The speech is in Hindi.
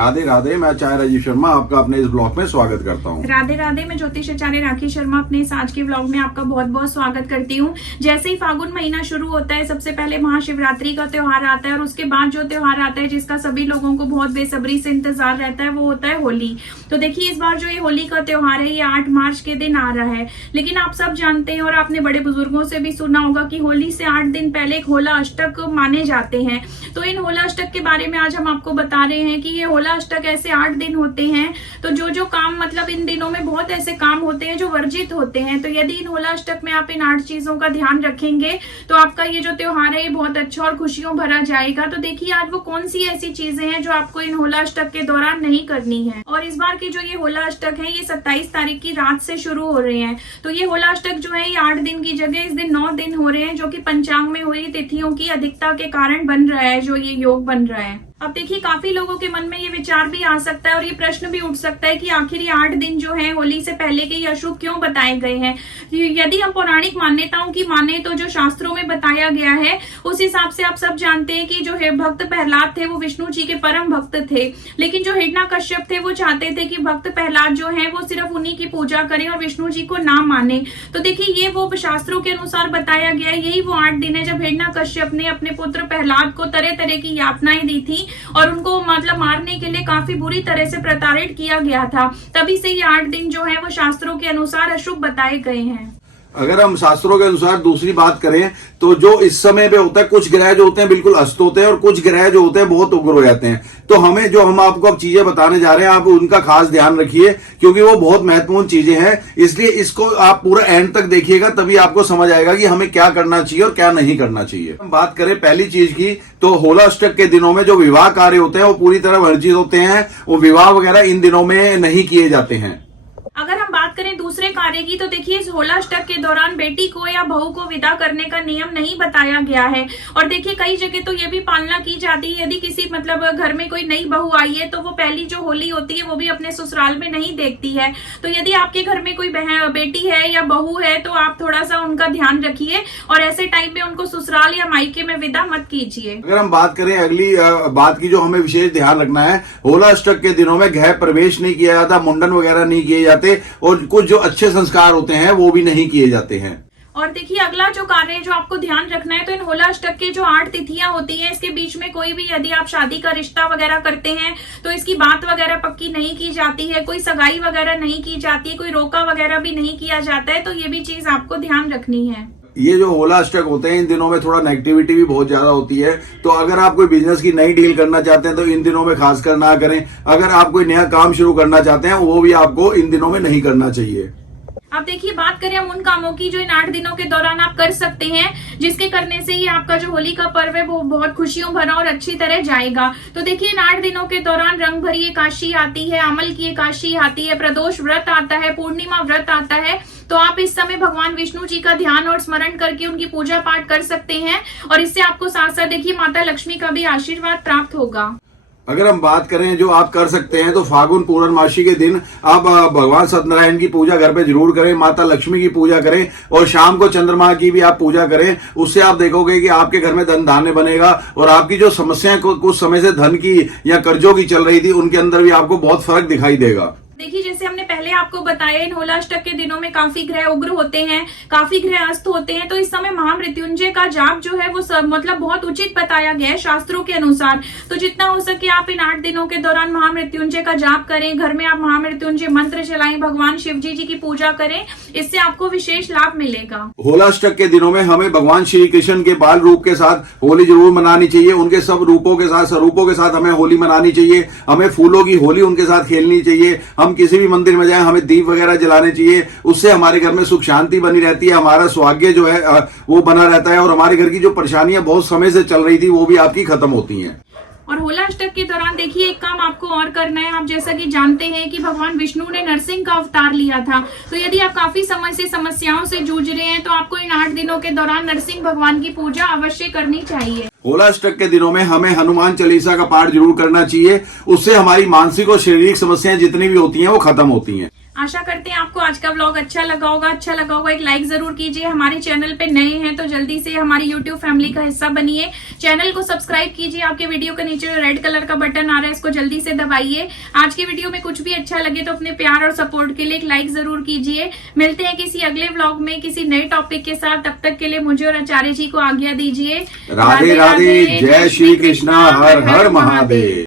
राधे राधे। मैं आचार्य राजीव शर्मा आपका अपने इस ब्लॉग में स्वागत करता हूँ। राधे राधे। मैं ज्योतिष आचार्य राखी शर्मा अपने इस आज के ब्लॉग में आपका बहुत बहुत स्वागत करती हूँ। जैसे ही फागुन महीना शुरू होता है, सबसे पहले महाशिवरात्रि का त्योहार आता है और उसके बाद जो त्योहार आता है जिसका सभी लोगों को बहुत बेसब्री से इंतजार रहता है, वो होता है होली। तो देखिए, इस बार जो ये होली का त्योहार है ये 8 मार्च के दिन आ रहा है। लेकिन आप सब जानते हैं और आपने बड़े बुजुर्गों से भी सुना होगा कि होली से 8 दिन पहले एक होला अष्टक माने जाते हैं। तो इन होला अष्टक के बारे में आज हम आपको बता रहे हैं कि ये होला अष्टक ऐसे 8 दिन होते हैं। तो जो काम मतलब इन दिनों में बहुत ऐसे काम होते हैं जो वर्जित होते हैं। तो यदि इन होला अष्टक में आप इन 8 चीजों का ध्यान रखेंगे तो आपका ये जो त्योहार है ये बहुत अच्छा और खुशियों भरा जाएगा। तो देखिए, आज वो कौन सी ऐसी चीजें हैं जो आपको इन होला अष्टक के दौरान नहीं करनी है। और इस बार के जो ये होला अष्टक है ये 27 तारीख की रात से शुरू हो रहे हैं। तो ये होला अष्टक जो है ये 8 दिन की जगह इस दिन 9 दिन हो रहे हैं, जो कि पंचांग में हुई तिथियों की अधिकता के कारण बन रहा है, जो ये योग बन रहा है। अब देखिए, काफी लोगों के मन में ये विचार भी आ सकता है और ये प्रश्न भी उठ सकता है कि आखिर ये 8 दिन जो है होली से पहले के ये अशुभ क्यों बताए गए हैं। यदि हम पौराणिक मान्यताओं की माने तो जो शास्त्रों में बताया गया है उस हिसाब से आप सब जानते हैं कि जो है भक्त प्रहलाद थे वो विष्णु जी के परम भक्त थे। लेकिन जो हिरण्याकश्यप थे वो चाहते थे कि भक्त प्रहलाद जो है वो सिर्फ उन्हीं की पूजा करें और विष्णु जी को ना माने। तो देखिए, ये वो शास्त्रों के अनुसार बताया गया है। यही वो 8 दिन है जब हिरण्याकश्यप ने अपने पुत्र प्रहलाद को तरह तरह की यातनाएं दी थी और उनको मतलब मारने के लिए काफी बुरी तरह से प्रताड़ित किया गया था। तभी से ये 8 दिन जो है वो शास्त्रों के अनुसार अशुभ बताए गए हैं। अगर हम शास्त्रों के अनुसार दूसरी बात करें तो जो इस समय पे होता है, कुछ ग्रह जो होते हैं बिल्कुल अस्त होते हैं और कुछ ग्रह जो होते हैं बहुत उग्र हो जाते हैं। तो हमें जो हम आपको अब चीजें बताने जा रहे हैं आप उनका खास ध्यान रखिए, क्योंकि वो बहुत महत्वपूर्ण चीजें हैं। इसलिए इसको आप पूरा एंड तक देखिएगा, तभी आपको समझ आएगा कि हमें क्या करना चाहिए और क्या नहीं करना चाहिए। हम बात करें पहली चीज की, तो होला अष्टक के दिनों में जो विवाह कार्य होते हैं वो पूरी तरह वर्जित होते हैं। वो विवाह वगैरह इन दिनों में नहीं किए जाते हैं। अगर हम बात करें दूसरे कार्य की, तो देखिए, इस होला अष्टक के दौरान बेटी को या बहू को विदा करने का नियम नहीं बताया गया है। और देखिए, कई जगह तो ये भी पालना की जाती है, यदि किसी मतलब घर में कोई नई बहू आई है तो वो पहली जो होली होती है वो भी अपने ससुराल में नहीं देखती है। तो यदि आपके घर में कोई बेटी है या बहू है तो आप थोड़ा सा उनका ध्यान रखिए और ऐसे टाइम में उनको ससुराल या मायके में विदा मत कीजिए। अगर हम बात करें अगली बात की, जो हमें विशेष ध्यान रखना है, होला अष्टक के दिनों में गृह प्रवेश नहीं किया जाता, मुंडन वगैरह नहीं किए जाते और कुछ जो अच्छे संस्कार होते हैं वो भी नहीं किए जाते हैं। और देखिए, अगला जो कार्य है जो आपको ध्यान रखना है, तो इन होला अष्टक के जो 8 तिथियां होती हैं इसके बीच में कोई भी यदि आप शादी का रिश्ता वगैरह करते हैं तो इसकी बात वगैरह पक्की नहीं की जाती है, कोई सगाई वगैरह नहीं की जाती है, कोई रोका वगैरह भी नहीं किया जाता है। तो ये भी चीज आपको ध्यान रखनी है। ये जो होला अष्टक होते हैं इन दिनों में थोड़ा नेगेटिविटी भी बहुत ज्यादा होती है। तो अगर आप कोई बिजनेस की नई डील करना चाहते हैं तो इन दिनों में खासकर ना करें। अगर आप कोई नया काम शुरू करना चाहते हैं वो भी आपको इन दिनों में नहीं करना चाहिए। अब देखिए, बात करें हम उन कामों की जो इन 8 दिनों के दौरान आप कर सकते हैं, जिसके करने से ही आपका जो होली का पर्व है वो बहुत खुशियों भरा और अच्छी तरह जाएगा। तो देखिए, इन 8 दिनों के दौरान रंग भरी एकादशी आती है, अमल की एकादशी आती है, प्रदोष व्रत आता है, पूर्णिमा व्रत आता है। तो आप इस समय भगवान विष्णु जी का ध्यान और स्मरण करके उनकी पूजा पाठ कर सकते हैं और इससे आपको साथ साथ देखिए माता लक्ष्मी का भी आशीर्वाद प्राप्त होगा। अगर हम बात करें जो आप कर सकते हैं, तो फागुन पूर्णमासी के दिन आप भगवान सत्यनारायण की पूजा घर पे जरूर करें, माता लक्ष्मी की पूजा करें और शाम को चंद्रमा की भी आप पूजा करें। उससे आप देखोगे कि आपके घर में धन धान्य बनेगा और आपकी जो समस्याएं कुछ समय से धन की या कर्जों की चल रही थी उनके अंदर भी आपको बहुत फर्क दिखाई देगा। देखिए, जैसे हमने पहले आपको बताया, इन होला अष्टक के दिनों में काफी ग्रह उग्र होते हैं, काफी ग्रह अस्त होते हैं। तो इस समय महामृत्युंजय का जाप जो है वो मतलब बहुत उचित बताया गया है शास्त्रों के अनुसार। तो जितना हो सके आप इन 8 दिनों के दौरान महामृत्युंजय का जाप करें, घर में आप महामृत्युंजय मंत्र चलाएं, भगवान शिव जी की पूजा करें, इससे आपको विशेष लाभ मिलेगा। होला अष्टक के दिनों में हमें भगवान श्री कृष्ण के बाल रूप के साथ होली जरूर मनानी चाहिए। उनके सब रूपों के साथ, स्वरूपों के साथ हमें होली मनानी चाहिए। हमें फूलों की होली उनके साथ खेलनी चाहिए। हम किसी भी मंदिर में जाएं, हमें दीप वगैरह जलाने चाहिए। उससे हमारे घर में सुख शांति बनी रहती है, हमारा सौभाग्य जो है वो बना रहता है और हमारे घर की जो परेशानियां बहुत समय से चल रही थी वो भी आपकी खत्म होती हैं। और होला अष्टक के दौरान देखिए, एक काम आपको और करना है। आप जैसा कि जानते हैं कि भगवान विष्णु ने नरसिंह का अवतार लिया था। तो यदि आप काफी समय से समस्याओं से जूझ रहे हैं तो आपको इन 8 दिनों के दौरान नरसिंह भगवान की पूजा अवश्य करनी चाहिए। होला अष्टक के दिनों में हमें हनुमान चालीसा का पाठ जरूर करना चाहिए। उससे हमारी मानसिक और शारीरिक समस्याएं जितनी भी होती हैं वो खत्म होती हैं। आशा करते हैं आपको आज का व्लॉग अच्छा लगा होगा एक लाइक जरूर कीजिए। हमारे चैनल पे नए हैं तो जल्दी से हमारी यूट्यूब फैमिली का हिस्सा बनिए। चैनल को सब्सक्राइब कीजिए। आपके वीडियो के नीचे जो रेड कलर का बटन आ रहा है इसको जल्दी से दबाइए। आज की वीडियो में कुछ भी अच्छा लगे तो अपने प्यार और सपोर्ट के लिए एक लाइक जरूर कीजिए। मिलते हैं किसी अगले व्लॉग में किसी नए टॉपिक के साथ। तब तक के लिए मुझे और आचार्य जी को आज्ञा दीजिए। राधे राधे, जय श्री कृष्णा, हर हर महादेव।